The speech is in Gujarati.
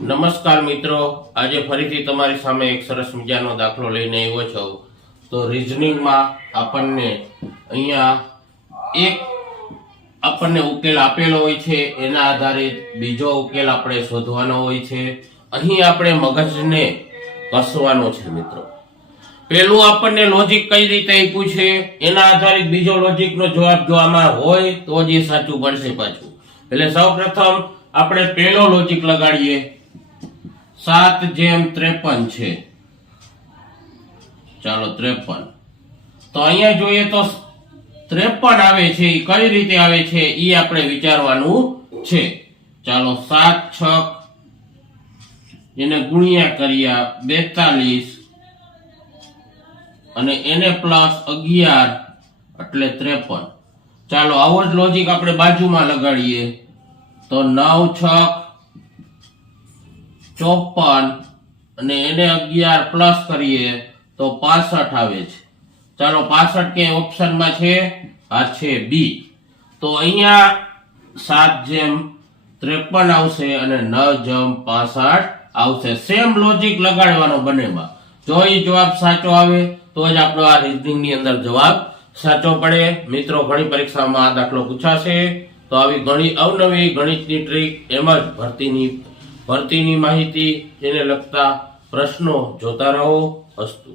નમસ્કાર મિત્રો, આજે ફરીથી તમારી સામે એક સરસ મજાનો દાખલો લઈને આવ્યો છું. તો રીઝનિંગમાં આપણને અહીંયા એક ઉકેલ આપેલો હોય છે, એના આધારે બીજો ઉકેલ આપણે શોધવાનો હોય છે. અહીં આપણે મગજને કસવાનો છે મિત્રો. પેલું આપણને લોજિક કઈ રીતે આપ્યું છે એના આધારિત બીજો લોજિકનો જવાબ જો આમાં હોય તો જ એ સાચું બનશે પાછું. એટલે સૌપ્રથમ આપણે પેલો લોજિક લગાડીએ. 7/53 છે. ચાલો 53. તો અહીંયા જોઈએ તો 53 આવે છે. એ કઈ રીતે આવે છે એ આપણે વિચારવાનું છે. ચાલો 7 6 એને ગુણ્યા કર્યા 42 અને એને પ્લસ 11 એટલે 53. ચાલો આવો જ લોજિક આપણે બાજુમાં લગાડીએ તો 9 6 54 અને એને 11 પ્લસ કરીએ તો 65 આવે છે. ચાલો 65 કે ઓપ્શનમાં છે? આ છે બી. તો અહીંયા 7/53 આવશે અને 9/65 આવશે. સેમ લોજિક લગાડવાનો બંનેમાં. જો એ જવાબ સાચો આવે તો જ આપણો આ રીઝનિંગ ની અંદર જવાબ સાચો પડે. મિત્રો, ઘણી પરીક્ષામાં આ દાખલો પૂછાશે. તો આવી ઘણી અવનવી ગણિતની ટ્રીક એમ જ ભરતીની માહિતી એને લગતા પ્રશ્નો જોતા રહો. અસ્તુ.